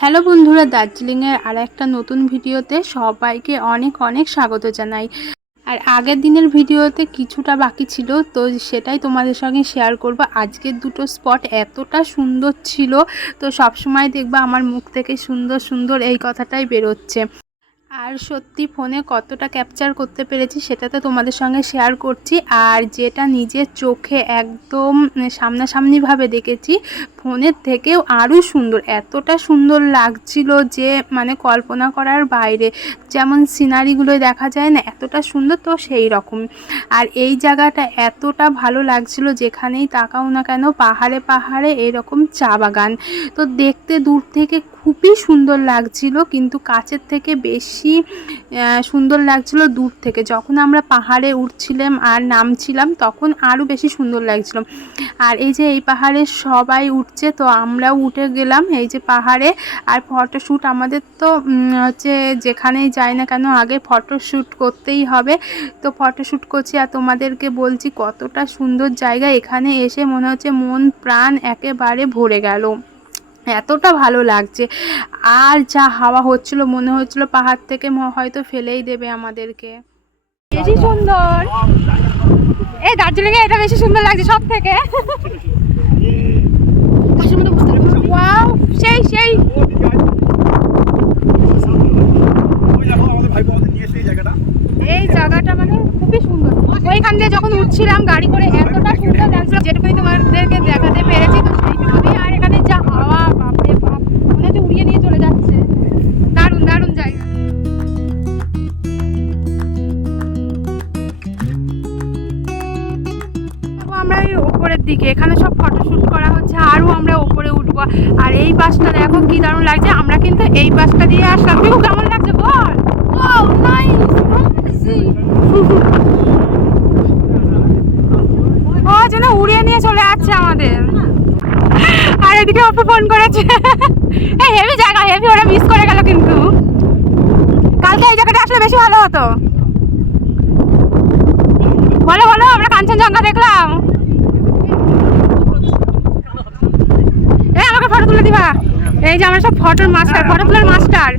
Hello বন্ধুরা, দার্জিলিংয়ের আর একটা নতুন ভিডিওতে সবাইকে অনেক অনেক স্বাগত জানাই। আর আগের দিনের ভিডিওতে কিছুটা বাকি ছিল, তো সেটাই তোমাদের সঙ্গে শেয়ার করব। আজকের দুটো স্পট এতটা সুন্দর ছিল, তো সবসময় দেখবা আমার মুখ থেকে সুন্দর সুন্দর এই কথাটাই বেরোচ্ছে। আর সত্যি ফোনে কতটা ক্যাপচার করতে পেরেছি সেটা তো তোমাদের সঙ্গে শেয়ার করছি। আর যেটা নিজের চোখে একদম সামনাসামনিভাবে দেখেছি, ফোনের থেকেও আরও সুন্দর, এতটা সুন্দর লাগছিল যে মানে কল্পনা করার বাইরে। যেমন সিনারিগুলো দেখা যায় না, এতটা সুন্দর তো সেই রকম। আর এই জায়গাটা এতটা ভালো লাগছিল যেখানেই তাকাও না কেন, পাহাড়ে পাহাড়ে এরকম চা বাগান। তো দেখতে দূর থেকে খুবই সুন্দর লাগছিল, কিন্তু কাছের থেকে বেশি সুন্দর লাগছিল দূর থেকে। যখন আমরা পাহাড়ে উঠছিলাম আর নামছিলাম, তখন আরও বেশি সুন্দর লাগছিল। আর এই যে এই পাহাড়ে সবাই উঠছে, তো আমরাও উঠে গেলাম এই যে পাহাড়ে। আর ফটোশ্যুট আমাদের তো হচ্ছে যেখানেই যাই না কেন, আগে ফটোশ্যুট করতেই হবে। তো ফটোশ্যুট করছি আর তোমাদেরকে বলছি কতটা সুন্দর জায়গা। এখানে এসে মনে হচ্ছে মন, প্রাণ একেবারে ভরে গেল। এতটা ভালো লাগছে। আর যা হাওয়া হচ্ছিল, মনে হচ্ছিল পাহাড় থেকে হয়তো ফেলেই দেবে আমাদেরকে। বেশি সুন্দর। এই দার্জিলিং এটা বেশি সুন্দর লাগছে সব থেকে ওয়াও, সেই সেই। এই জায়গাটা মানে খুবই সুন্দর। ওইখান দিয়ে যখন উঠছিলাম গাড়ি করে, এতটা সুন্দর লাগছিল যেটুকুনি তোমাদেরকে দেখাতে পেরেছি এই বাসটা দিয়ে আসলাম। বিহু কেমন লাগছে বল। ও ও যেন উড়িয়ে নিয়ে চলে যাচ্ছে আমাদের। আর এদিকে অপু ফোন করেছে। এই হেভি জায়গা হেভি ওরা মিস করে গেল কিন্তু। কালকে এই জায়গাটা আসলে বেশি ভালো হতো। বলো বলো আমরা কাঞ্চনজঙ্ঘা দেখলাম এই আমাকে ফটো তুলে দিবা এই যে আমরা সব ফটোর মাস্টার ফটো তোলার মাস্টার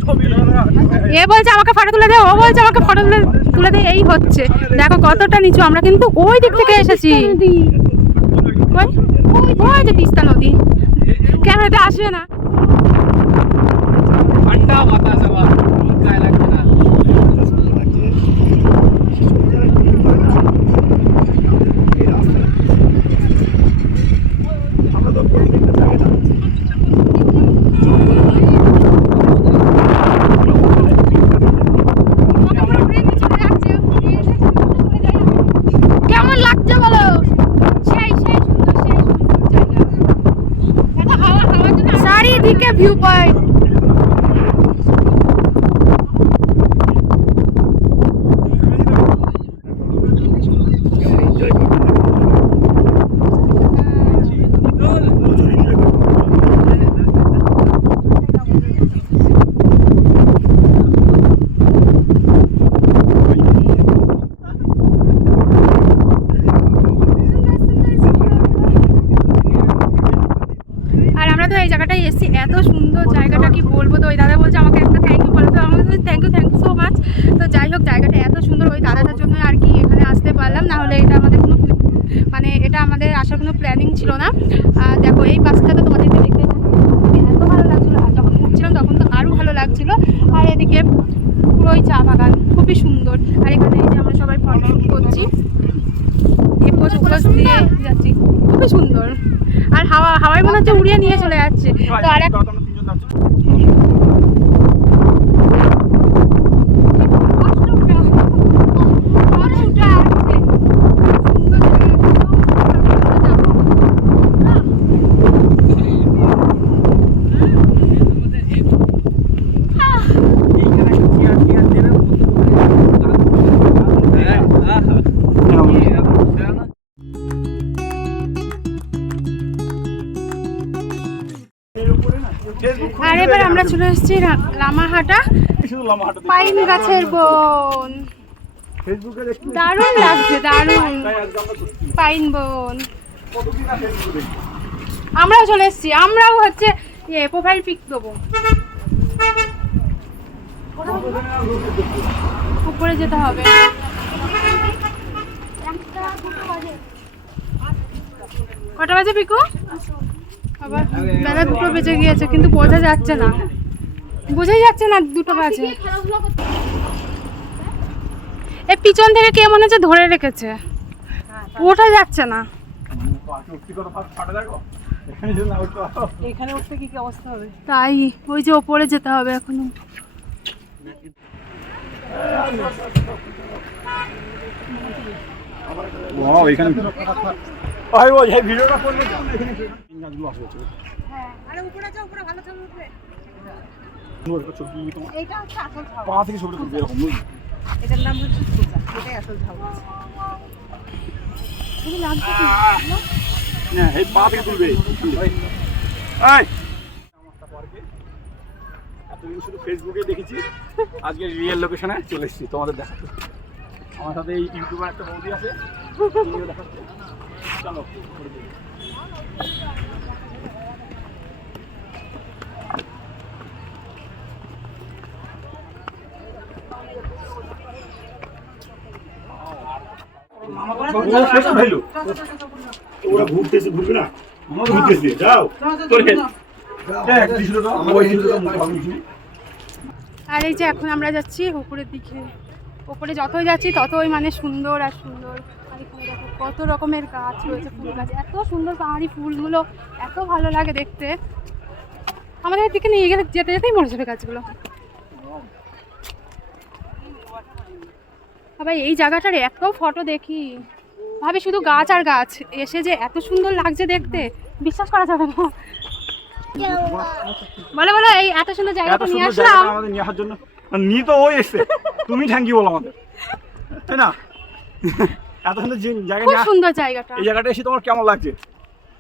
এ বলছে আমাকে ফটো তুলে দে, ও বলছে আমাকে ফটো তুলে তুলে দে, এই হচ্ছে। দেখো কতটা নিচু, আমরা কিন্তু ওই দিক থেকে এসেছি। ওই যে তিস্তা নদী। কেন ক্যামেরাতে আসবে না? ঠান্ডা বাতাস আবার গায়ে লাগছে না কেমন লাগছে বলো সেই সেই সুন্দর সেই সুন্দর জায়গা এটা হাওয়া হাওয়ার জন্য চারিদিকে ভিউ পয়েন্ট আর আমরা তো এই জায়গাটায় এসেছি এত সুন্দর জায়গাটা কি বলব? তো ওই দাদা বলছে আমাকে একটা থ্যাংক ইউ বলো। তো আমাকে thank you thank you so much তো যাই হোক জায়গাটা এত সুন্দর ওই দাদাটার জন্য আর কি এখানে আসতে পারলাম। না হলে এটা আমাদের কোনো মানে এটা আমাদের আসার কোনো প্ল্যানিং ছিল না। আর দেখো এই বাসটা তো তোমাদেরকে দেখতে এত ভালো লাগছিল। আর যখন উঠছিলাম তখন তো আরও ভালো লাগছিল। আর এদিকে পুরোই চা বাগান খুবই সুন্দর। আর এখানে এই যে আমরা সবাই ফটোশ্যুট করছি। দিয়ে যাচ্ছি। খুবই সুন্দর। আর হাওয়া হাওয়ায় মনে হচ্ছে উড়িয়ে নিয়ে চলে যাচ্ছে। তো আর এক আমরা চলে এসেছি লামাহাটা পাইন গাছের বন। দারুণ লাগছে, দারুণ। পাইন বন? আমরাও চলে এসেছি, আমরাও হচ্ছে ইয়ে প্রোফাইল পিক দেবো। উপরে যেতে হবে। কটা বাজে পিকু? আবার বেলা দুটো বেজে গিয়েছে, কিন্তু বোঝা যাচ্ছে না। বোঝাই যাচ্ছে না দুটো বাজে। এ পিছন থেকে কে মনে হচ্ছে ধরে রেখেছে? ওঠা যাচ্ছে না। এখানে উঠতে কি কি অবস্থা হবে? তাই ওই যে ওপরে যেতে হবে এখনও ও এখানে ভাই ওই এই ভিডিওটা করলে তো আমরা এখানে গাছগুলো আসবে পা থেকে ছবিটা তুলবে এরকম এটার নাম হচ্ছে সোজা এটাই আসল ঝাউ। গাছ হ্যাঁ এই পা থেকে তুলবে। এই। এতদিন শুধু ফেসবুকে দেখেছি আজকে রিয়েল লোকেশনে চলে এসেছি তোমাদের দেখাতে। আমার সাথে এই ইউটিউবার একটা বৌদি আছে দেখাচ্ছে চলো ওরা ঘুরতেছে ঘুরবে না। যাও। আর এই যে এখন আমরা যাচ্ছি উপরের দিকে। উপরে যতই যাচ্ছি ততই মানে সুন্দর আর সুন্দর। আর এখানে দেখো কত রকমের গাছ রয়েছে ফুল গাছ। এত সুন্দর পাহাড়ি ফুলগুলো এত ভালো লাগে দেখতে। আমাদের দিকে নিয়ে গেলে যেতে যেতেই মরে যাবে গাছগুলো। আবার এই জায়গাটার এত ফটো দেখি। ভাবি শুধু গাছ আর গাছ। এসে যে এত সুন্দর লাগছে দেখতে বিশ্বাস করা যাবে না। বলো বলো এই এত সুন্দর এত জায়গাটা নিয়ে সুন্দর আসলাম। আমাদের নিয়ে আসার জন্য। নিয়ে তো ওই এসে। তুমি থ্যাংক ইউ বলো আমাদের। তাই না? এত সুন্দর জায়গা খুব সুন্দর জায়গাটা। এই জায়গাটা এসে তোমার কেমন লাগছে?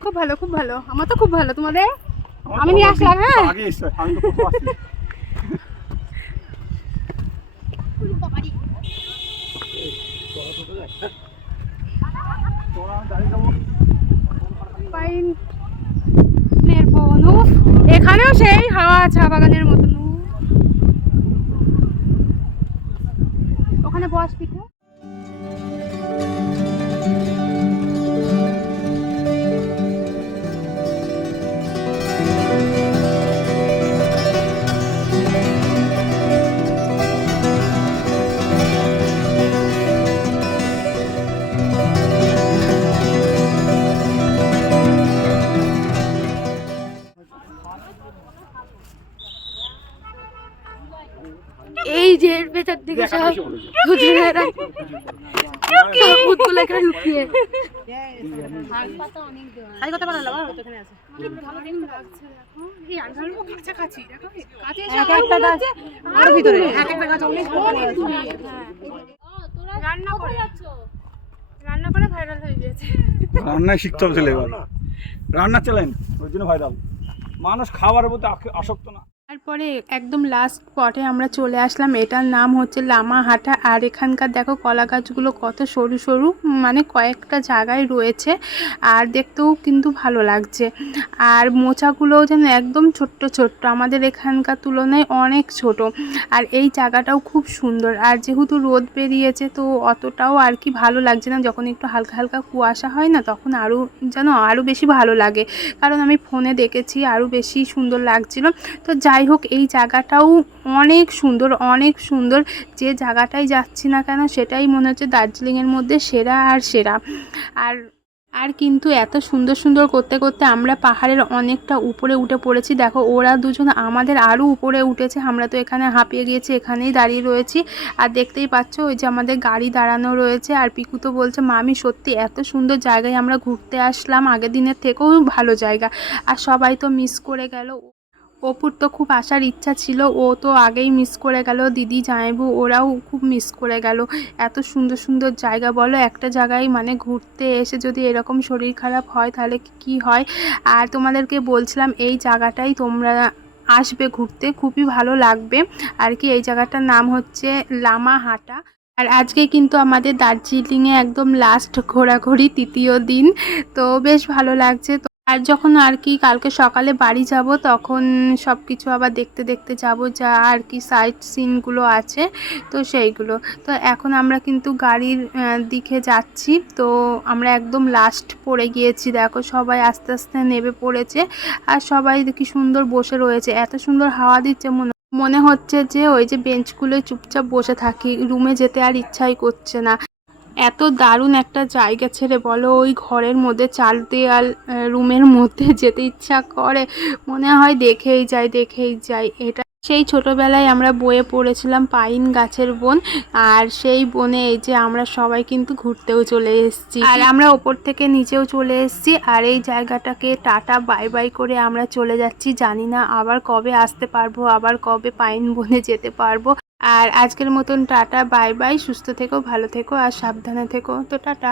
খুব ভালো খুব ভালো। আমার তো খুব ভালো। তোমাদের? আমি নিয়ে আসলাম, হ্যাঁ? আগে এসছে। আমি তো প্রথম আসছি। পাইন নের বনু। এখানেও সেই হাওয়া চা বাগানের মতন। ওখানে বস পিঠে। দিকে সব হুজুরেরা ভূতগুলো এখানে লুকিয়ে। কথা আর ভিতরে। এক একটা গাছ অনেক রান্না করে রান্না করে ভাইরাল হয়ে গিয়েছে। রান্নায় শিখতে হবে ছেলে এবার। রান্না চ্যালেঞ্জ ওই জন্য ভাইরাল মানুষ খাবারের প্রতি আসক্ত না। তারপরে একদম লাস্ট পটে আমরা চলে আসলাম। এটার নাম হচ্ছে লামাহাটা। আর এখানকার দেখো কলা গাছগুলো কত সরু সরু মানে কয়েকটা জায়গায় রয়েছে। আর দেখতেও কিন্তু ভালো লাগছে। আর মোচাগুলোও যেন একদম ছোট্ট ছোট্ট। আমাদের এখানকার তুলনায় অনেক ছোট। আর এই জায়গাটাও খুব সুন্দর। আর যেহেতু রোদ বেরিয়েছে, তো অতটাও আর কি ভালো লাগছে না। যখন একটু হালকা হালকা কুয়াশা হয় না, তখন আরও যেন আরও বেশি ভালো লাগে। কারণ আমি ফোনে দেখেছি আরও বেশি সুন্দর লাগছিল। তো যাই হোক, এই জায়গাটাও অনেক সুন্দর অনেক সুন্দর। যে জায়গাটায় যাচ্ছি না কেন, সেটাই মনে হচ্ছে দার্জিলিংয়ের মধ্যে সেরা আর সেরা। আর আর কিন্তু এত সুন্দর সুন্দর করতে করতে আমরা পাহাড়ের অনেকটা উপরে উঠে পড়েছি। দেখো, ওরা দুজন আমাদের আরও উপরে উঠেছে। আমরা তো এখানে হাঁপিয়ে গিয়েছি, এখানেই দাঁড়িয়ে রয়েছি। আর দেখতেই পাচ্ছ, ওই যে আমাদের গাড়ি দাঁড়ানো রয়েছে। আর পিকু তো বলছে, মামি, সত্যি এত সুন্দর জায়গায় আমরা ঘুরতে আসলাম। আগের দিনের থেকেও ভালো জায়গা। আর সবাই তো মিস করে গেল। অপুর তো খুব আসার ইচ্ছা ছিল, ও তো আগেই মিস করে গেল। দিদি, জামাইবু, ওরাও খুব মিস করে গেল। এত সুন্দর সুন্দর জায়গা বলো, একটা জায়গায় মানে ঘুরতে এসে যদি এরকম শরীর খারাপ হয় তাহলে কি হয়? আর তোমাদেরকে বলছিলাম, এই জায়গাটাই তোমরা আসবে ঘুরতে, খুবই ভালো লাগবে। আর কি, এই জায়গাটার নাম হচ্ছে লামা লামাহাটা। আর আজকে কিন্তু আমাদের দার্জিলিংয়ে একদম লাস্ট ঘোরাঘুরি, তৃতীয় দিন। তো বেশ ভালো লাগছে। আর যখন আর কি কালকে সকালে বাড়ি যাব, তখন সব কিছু আবার দেখতে দেখতে যাব যা আর কি সাইট সিনগুলো আছে, তো সেইগুলো। তো এখন আমরা কিন্তু গাড়ির দিকে যাচ্ছি, তো আমরা একদম লাস্ট পড়ে গিয়েছি। দেখো সবাই আস্তে আস্তে নেবে পড়েছে, আর সবাই কি সুন্দর বসে রয়েছে। এত সুন্দর হাওয়া দিচ্ছে মনে মনে হচ্ছে যে ওই যে বেঞ্চগুলোয় চুপচাপ বসে থাকি রুমে যেতে আর ইচ্ছাই করছে না। এত দারুণ একটা জায়গা ছেড়ে বলো, ওই ঘরের মধ্যে চাল দেয়াল রুমের মধ্যে যেতে ইচ্ছা করে। মনে হয় দেখেই যাই দেখেই যাই এটা সেই ছোটবেলায় আমরা বয়ে পড়েছিলাম পাইন গাছের বন, আর সেই বনে এই যে আমরা সবাই কিন্তু ঘুরতেও চলে এসেছি। আর আমরা ওপর থেকে নিচেও চলে এসেছি, আর এই জায়গাটাকে টাটা, বাই বাই করে আমরা চলে যাচ্ছি। জানি না আবার কবে আসতে পারব, আবার কবে পাইন বনে যেতে পারব। আর আজকের মতন টাটা, বাই বাই, সুস্থ থেকো, ভালো থেকো আর সাবধানে থেকো। তো টাটা।